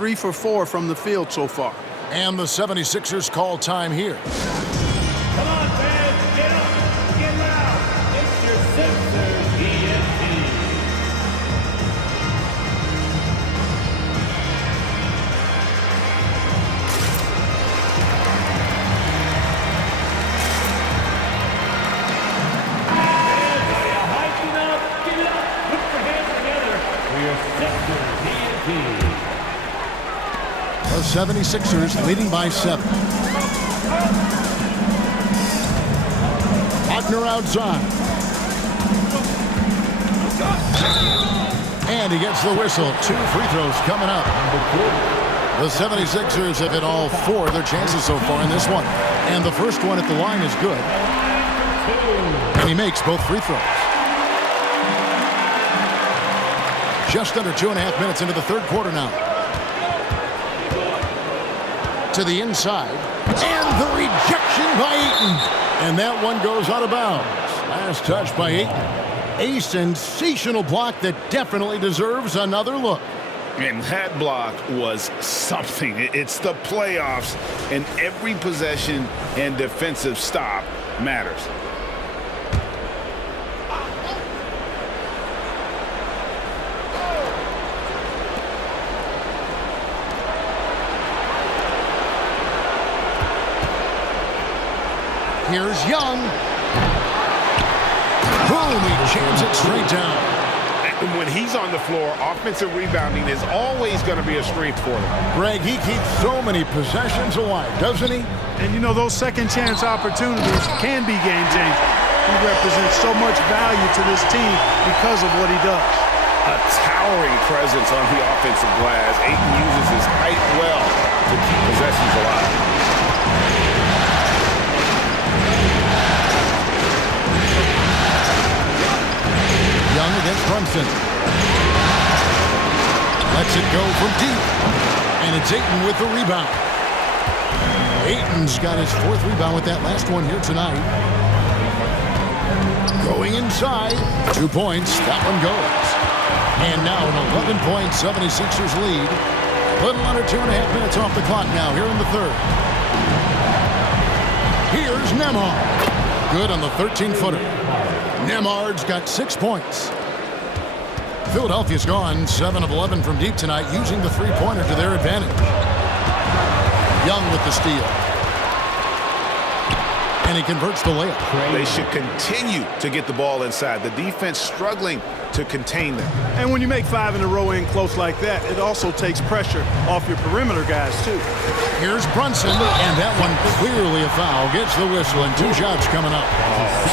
3 for 4 from the field so far. And the 76ers call time here. Come on, fans, get up, get loud. It's your Sixers ENT. Fans, are you hyping up? Give it up. Put your hands together for your Sixers ENT. The 76ers leading by 7. Wagner outside. And he gets the whistle. 2 free throws coming up. The 76ers have hit all 4 of their chances so far in this one. And the first one at the line is good. And he makes both free throws. Just under 2.5 minutes into the third quarter now. To the inside, and the rejection by Ayton. And that one goes out of bounds. Last touch by Ayton. A sensational block that definitely deserves another look. And that block was something. It's the playoffs, and every possession and defensive stop matters. Here's Young. Boom, he jams it straight down. And when he's on the floor, offensive rebounding is always going to be a strength for them. Greg, he keeps so many possessions alive, doesn't he? And you know, those second chance opportunities can be game changing. He represents so much value to this team because of what he does. A towering presence on the offensive glass. Ayton uses his height well to keep possessions alive. Young against Brunson. Lets it go from deep. And it's Ayton with the rebound. Ayton's got his 4th rebound with that last one here tonight. Going inside. 2 points. That one goes. And now an 11-point 76ers lead. A little under 2.5 minutes off the clock now here in the third. Here's Nembhard. Good on the 13-footer. Nembhard's got 6 points. Philadelphia's gone 7 of 11 from deep tonight, using the three-pointer to their advantage. Young with the steal. And he converts the layup. They should continue to get the ball inside. The defense struggling to contain them. And when you make 5 in a row in close like that, it also takes pressure off your perimeter guys, too. Here's Brunson, and that one clearly a foul. Gets the whistle, and 2 shots coming up.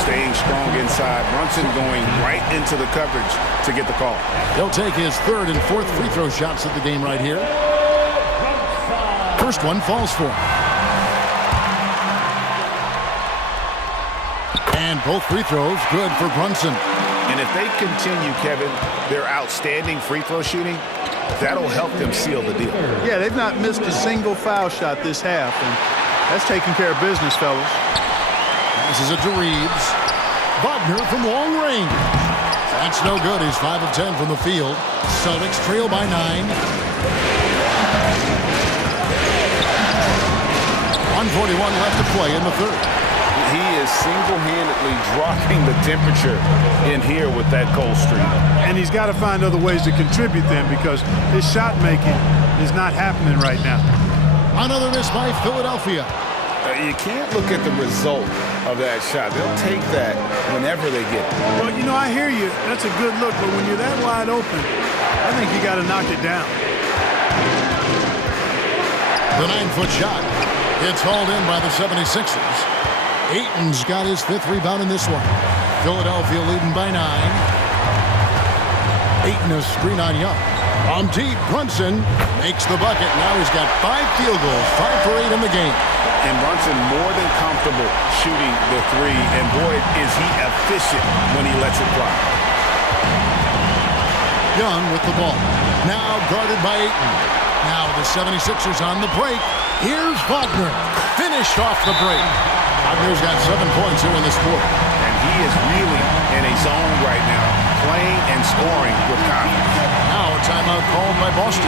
Staying strong inside. Brunson going right into the coverage to get the call. He'll take his 3rd and 4th free throw shots of the game right here. First one falls for him. And both free throws good for Brunson. And if they continue, Kevin, their outstanding free throw shooting, that'll help them seal the deal. Yeah, they've not missed a single foul shot this half, and that's taking care of business, fellas. This is it to Reeves. Wagner from long range. That's no good. He's 5 of 10 from the field. Celtics trail by 9. 1:41 left to play in the third. He is single-handedly dropping the temperature in here with that cold streak. And he's got to find other ways to contribute then, because his shot making is not happening right now. Another miss by Philadelphia. You can't look at the result of that shot. They'll take that whenever they get it. Well, you know, I hear you. That's a good look, but when you're that wide open, I think you got to knock it down. The 9-foot shot gets hauled in by the 76ers. Ayton's got his 5th rebound in this one. Philadelphia leading by 9. Ayton a screen on Young. From deep, Brunson makes the bucket. Now he's got 5 field goals, 5 for 8 in the game. And Brunson more than comfortable shooting the 3. And boy, is he efficient when he lets it fly. Young with the ball. Now guarded by Ayton. Now the 76ers on the break. Here's Wagner. Finished off the break. Wagner's got 7 points here in this quarter. And he is really in a zone right now, playing and scoring with confidence. Now a timeout called by Boston.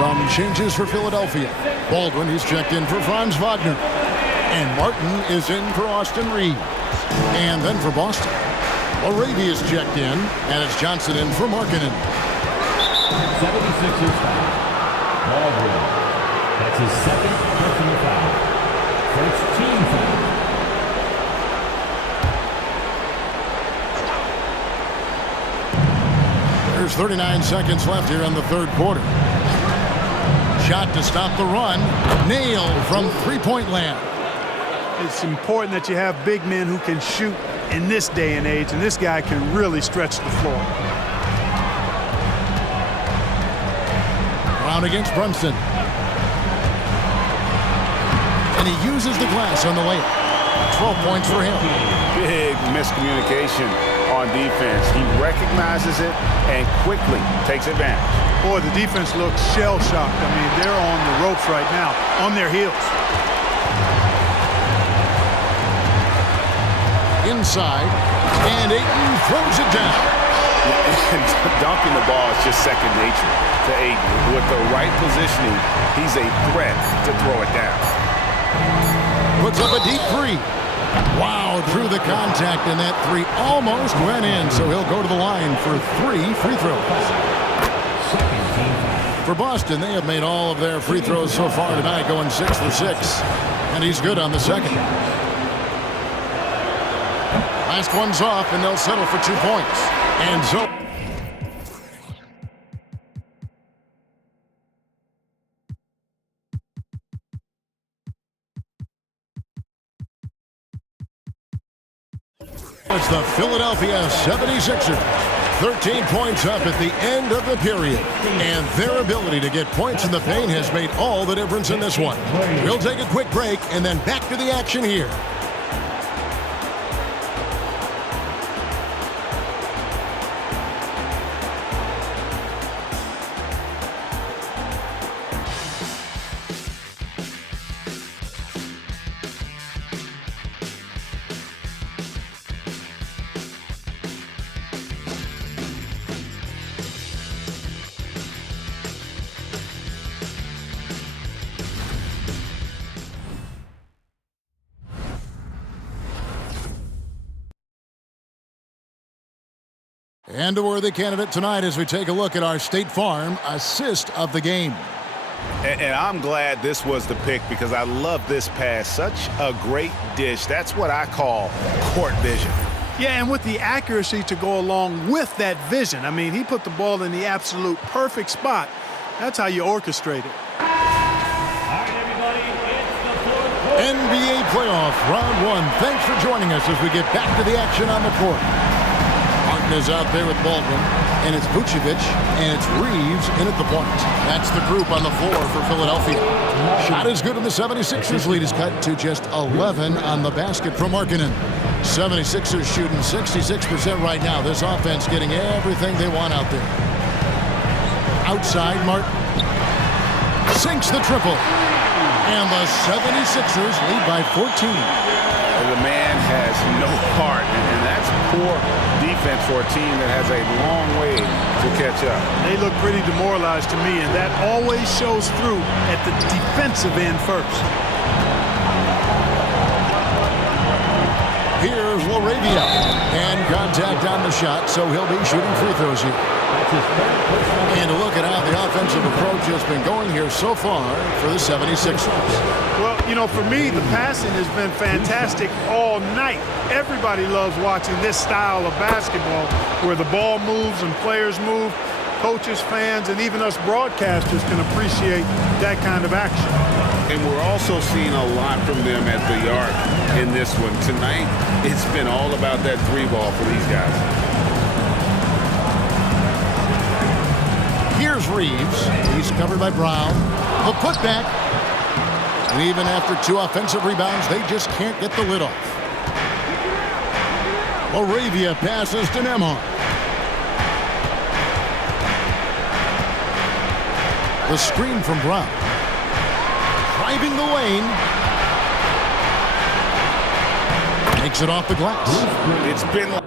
Some changes for Philadelphia. Baldwin is checked in for Franz Wagner. And Martin is in for Austin Reeves. And then for Boston, Moravia is checked in, and it's Johnson in for Markkanen. 76ers foul. Baldwin. That's his second personal foul. First team foul. There's 39 seconds left here in the third quarter. Shot to stop the run. Nailed from three-point land. It's important that you have big men who can shoot in this day and age, and this guy can really stretch the floor. Brown against Brunson. And he uses the glass on the layup. 12 points for him. Big miscommunication on defense. He recognizes it and quickly takes advantage. Boy, the defense looks shell-shocked. I mean, they're on the ropes right now, on their heels. Inside, and Ayton throws it down. Dunking the ball is just second nature to Ayton. With the right positioning, he's a threat to throw it down. Puts up a deep three. Wow, through the contact, and that three almost went in, so he'll go to the line for 3 free throws. For Boston, they have made all of their free throws so far tonight, going 6 for 6. And he's good on the second. Last one's off, and they'll settle for 2 points. And so it's the Philadelphia 76ers. 13 points up at the end of the period. And their ability to get points in the paint has made all the difference in this one. We'll take a quick break and then back to the action here. And a worthy candidate tonight as we take a look at our State Farm assist of the game. And I'm glad this was the pick because I love this pass. Such a great dish. That's what I call court vision. Yeah, and with the accuracy to go along with that vision. I mean, he put the ball in the absolute perfect spot. That's how you orchestrate it. All right, everybody, it's the fourth quarter. NBA playoff round 1. Thanks for joining us as we get back to the action on the court. Martin is out there with Baldwin, and it's Vucevic, and it's Reeves in at the point. That's the group on the floor for Philadelphia. Shot is good, and the 76ers lead is cut to just 11 on the basket from Markkanen. 76ers shooting 66% right now. This offense getting everything they want out there. Outside, Martin sinks the triple. And the 76ers lead by 14. The man has no heart, and that's poor defense for a team that has a long way to catch up. They look pretty demoralized to me, and that always shows through at the defensive end first. Here's Moravia, and contact on the shot, so he'll be shooting free throws here. And a look at how the offensive approach has been going here so far for the 76ers. Well, you know, for me, the passing has been fantastic all night. Everybody loves watching this style of basketball where the ball moves and players move. Coaches, fans, and even us broadcasters can appreciate that kind of action. And we're also seeing a lot from them at the arc in this one. Tonight, it's been all about that three ball for these guys. Here's Reeves. He's covered by Brown. The putback. And even after 2 offensive rebounds, they just can't get the lid off. Moravia passes to Nembhard. The screen from Brown. Driving the lane. Takes it off the glass. It's been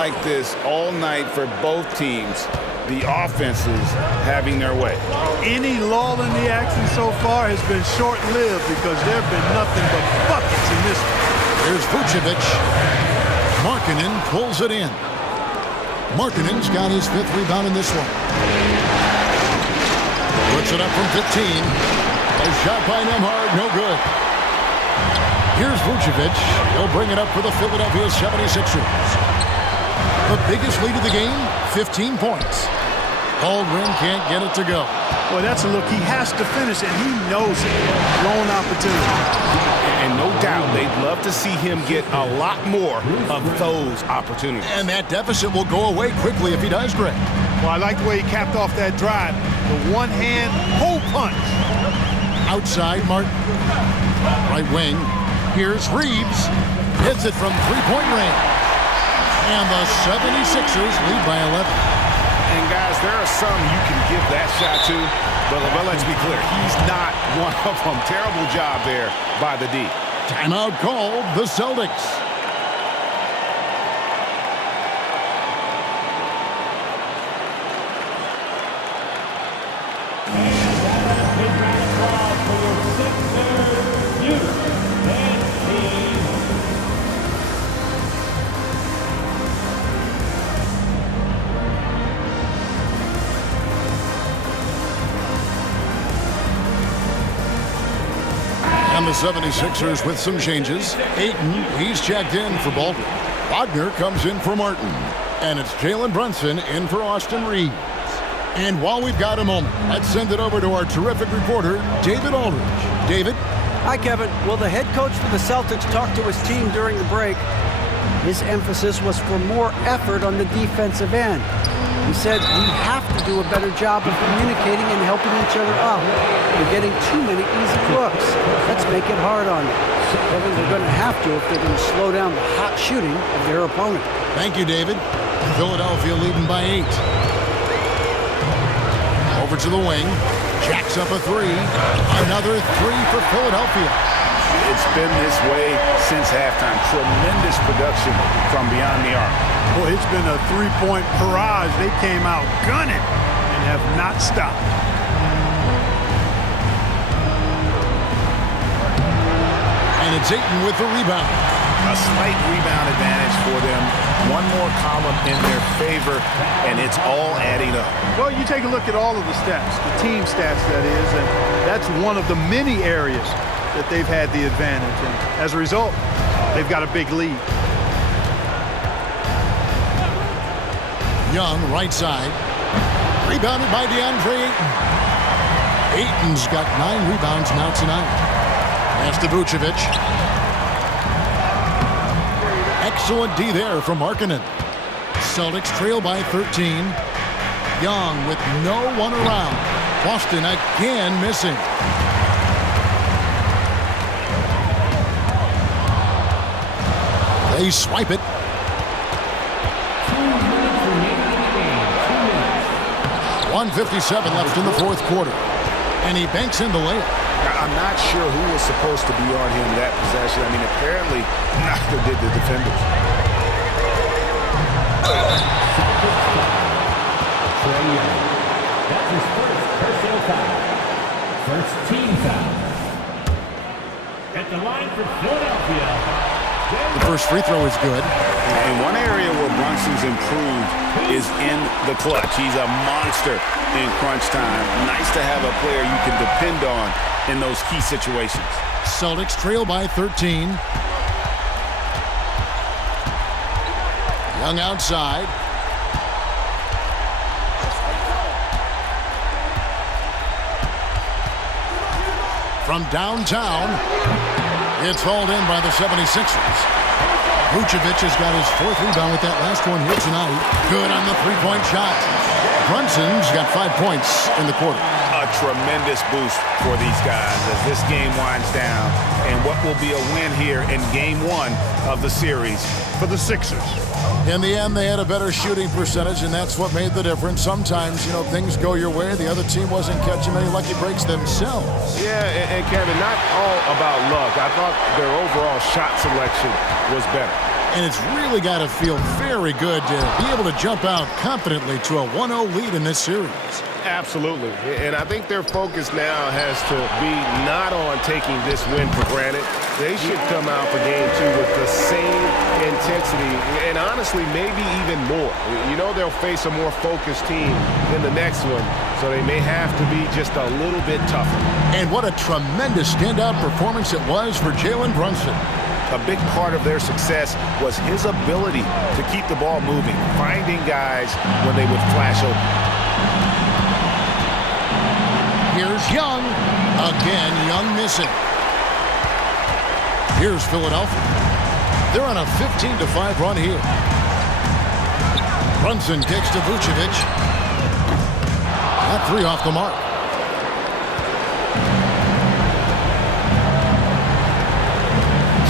Like this all night for both teams, the offenses having their way. Any lull in the action so far has been short-lived because there have been nothing but buckets in this one. Here's Vucevic. Markkanen pulls it in. Markkanen's got his 5th rebound in this one. Puts it up from 15. A shot by Nembhard, no good. Here's Vucevic. He'll bring it up for the Philadelphia 76ers. The biggest lead of the game, 15 points. Baldwin can't get it to go. Well, that's a look he has to finish, and he knows it. Lone opportunity. And no doubt, they'd love to see him get a lot more of those opportunities. And that deficit will go away quickly if he does, Greg. Well, I like the way he capped off that drive. The one-hand hole punch. Outside, Martin. Right wing. Here's Reeves. Hits it from three-point range. And the 76ers lead by 11. And guys, there are some you can give that shot to, but let's be clear, he's not one of them. Terrible job there by the D. Timeout called the Celtics. And the 76ers with some changes. Ayton, he's checked in for Baldwin. Wagner comes in for Martin. And it's Jalen Brunson in for Austin Reeves. And while we've got a moment, let's send it over to our terrific reporter, David Aldridge. David? Hi, Kevin. Well, the head coach for the Celtics talked to his team during the break. His emphasis was for more effort on the defensive end. He said we have to do a better job of communicating and helping each other up. We're getting too many easy looks. Let's make it hard on them. Kevin, they're going to have to if they're going to slow down the hot shooting of their opponent. Thank you, David. Philadelphia leading by 8. Over to the wing. Jacks up a 3. Another 3 for Philadelphia. It's been this way since halftime. Tremendous production from beyond the arc. Boy, it's been a three-point barrage. They came out gunning and have not stopped. And it's Ayton with the rebound. A slight rebound advantage for them. One more column in their favor, and it's all adding up. Well, you take a look at all of the stats, the team stats, that is, and that's one of the many areas that they've had the advantage. And as a result, they've got a big lead. Young, right side. Rebounded by DeAndre Ayton. Ayton's got 9 rebounds now tonight. Pass to Vucevic. Excellent D there from Markkanen. Celtics trail by 13. Young with no one around. Boston again missing. They swipe it. 1:57 left in the 4th quarter. And he banks in the layup. I'm not sure who was supposed to be on him that possession. I mean, apparently neither did the defenders. That's his first personal foul. First team foul. At the line for Philadelphia. The first free throw is good. And one area where Brunson's improved is in the clutch. He's a monster in crunch time. Nice to have a player you can depend on in those key situations. Celtics trail by 13. Young outside. From downtown, it's hauled in by the 76ers. Vucevic has got his 4th rebound with that last one here tonight. Good on the three-point shot. Brunson's got 5 points in the quarter. A tremendous boost for these guys as this game winds down and what will be a win here in Game 1 of the series For the Sixers. In the end, they had a better shooting percentage, and that's what made the difference. Sometimes, things go your way. The other team wasn't catching many lucky breaks themselves. Yeah, and Kevin, not all about luck. I thought their overall shot selection was better. And it's really got to feel very good to be able to jump out confidently to a 1-0 lead in this series. Absolutely. And I think their focus now has to be not on taking this win for granted. They should come out for game 2 with the same intensity and honestly maybe even more. You know they'll face a more focused team in the next one, so they may have to be just a little bit tougher. And what a tremendous standout performance it was for Jalen Brunson. A big part of their success was his ability to keep the ball moving, finding guys when they would flash open. Here's Young. Again, Young missing. Here's Philadelphia. They're on a 15-5 run here. Brunson kicks to Vucevic. That 3 off the mark.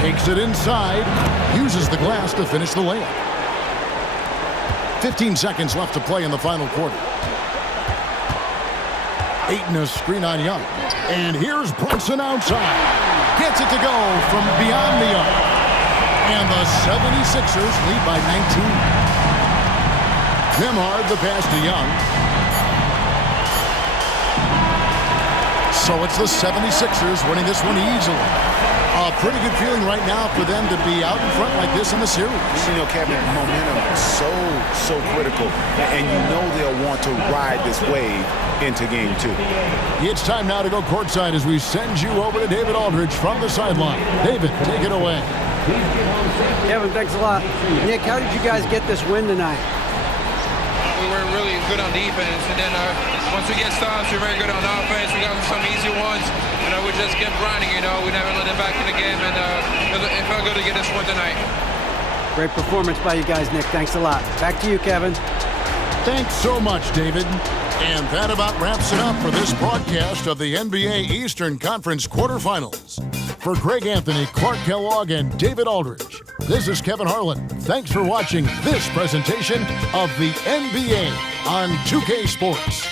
Takes it inside. Uses the glass to finish the layup. 15 seconds left to play in the final quarter. Ayton a screen on Young. And here's Brunson outside. Gets it to go from beyond the arc. And the 76ers lead by 19. Nemhard the pass to Young. So it's the 76ers winning this one easily. A pretty good feeling right now for them to be out in front like this in the series. You know, Kevin, momentum is so critical, and you know they'll want to ride this wave into game 2. It's time now to go courtside as we send you over to David Aldridge from the sideline. David, take it away. Kevin, thanks a lot. Nick, how did you guys get this win tonight? We were really good on defense, and then once we get stops, we're very good on offense. We got some easy ones. We just kept grinding, we never let them back in the game, and it felt good to get this one tonight. Great performance by you guys, Nick. Thanks a lot. Back to you, Kevin. Thanks so much, David. And that about wraps it up for this broadcast of the NBA Eastern Conference quarterfinals. For Greg Anthony, Clark Kellogg, and David Aldridge, this is Kevin Harlan. Thanks for watching this presentation of the NBA on 2K Sports.